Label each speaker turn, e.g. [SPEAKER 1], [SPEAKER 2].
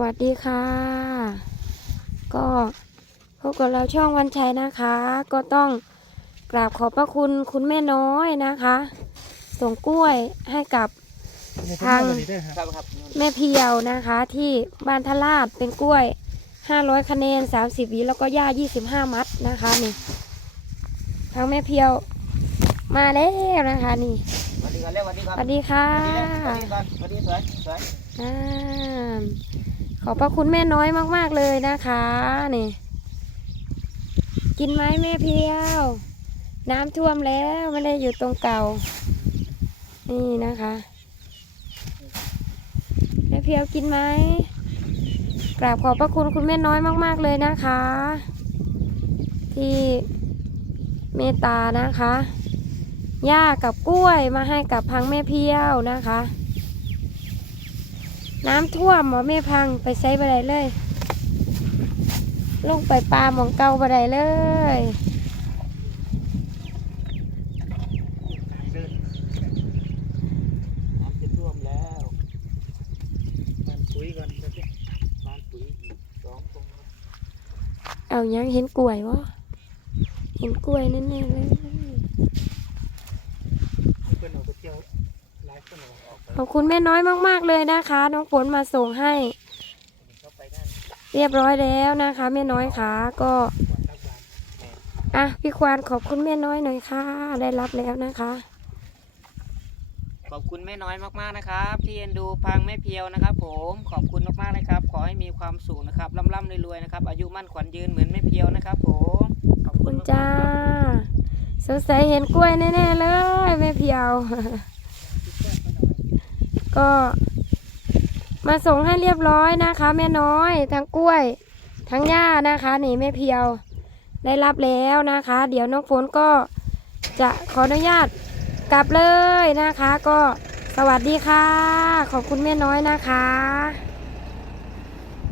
[SPEAKER 1] วัสดีค่ะ ก็พบกับเราช่องวันชัยนะคะ ก็ต้องกราบขอบพระคุณคุณแม่น้อยนะคะ ส่งกล้วยให้กับทางแม่เพียวนะคะ ที่บ้านทลาดเป็นกล้วย 500 คะแนน 30วีแล้วก็หญ้า 25 มัดนะคะนี่ทางแม่เพียวมาแล้วนะคะนี่
[SPEAKER 2] สวัสดีครับเร็วสวัสดีค
[SPEAKER 1] ส
[SPEAKER 2] รับ
[SPEAKER 1] วัสดีค่ะ
[SPEAKER 2] สวัสดีก่อนสวัสดีสวยสวย
[SPEAKER 1] อ่าขอบพระคุณแม่น้อยมาก ๆ เลยนะคะนี่ กินไหมแม่เพียว น้ำท่วมแล้วไม่ได้อยู่ตรงเก่า นี่นะคะ แม่เพียวกินไหมกราบขอบพระคุณคุณแม่น้อยมาก ๆ เลยนะคะ ที่เมตตานะคะ หญ้ากับกล้วยมาให้กับพังแม่เพียวนะคะ น้ำท่วมหมอแม่พังไปใช้บัไดเลยลงไปปลาหมองเก่าบัไดเลย
[SPEAKER 2] น้ำจะท่วมแล้ว
[SPEAKER 3] มันปุ๋ยก่อนก็ได้
[SPEAKER 2] บ้านปุ๋ยอีกสองตรงครับ
[SPEAKER 1] เอายังเห็นกล้วยวะเห็นกล้วยแน่ๆเลย ขอบคุณแม่น้อยมาก ๆ เลยนะคะ น้องฝนมาส่งให้
[SPEAKER 3] เข้าไปนั่น
[SPEAKER 1] เรียบร้อยแล้วนะคะ แม่น้อยค่ะก็
[SPEAKER 3] รักษา
[SPEAKER 1] อะพี่ควานขอบคุณแม่น้อยหน่อยค่ะ ได้รับแล้วนะคะ
[SPEAKER 2] ขอบคุณแม่น้อยมากๆนะครับ ที่เอ็นดูพังแม่เพียวนะครับ ผมขอบคุณมากๆนะครับ ขอให้มีความสุขนะครับร่ำๆรวยๆนะครับ อายุมั่นขวัญยืนเหมือนแม่เพียวนะครับ ผมขอบ
[SPEAKER 1] คุ
[SPEAKER 2] คุณ
[SPEAKER 1] ณ
[SPEAKER 2] มากๆ
[SPEAKER 1] จ้าสงสัยเห็นกล้วยแน่ๆเลยแม่เพียว ก็มาส่งให้เรียบร้อยนะคะ แม่น้อยทั้งกล้วย ทั้งหญ้านะคะนี่แม่เพียวได้รับแล้วนะคะ เดี๋ยวน้องฝนก็จะขออนุญาตกลับเลยนะคะ ก็สวัสดีค่ะ ขอบคุณแม่น้อยนะคะ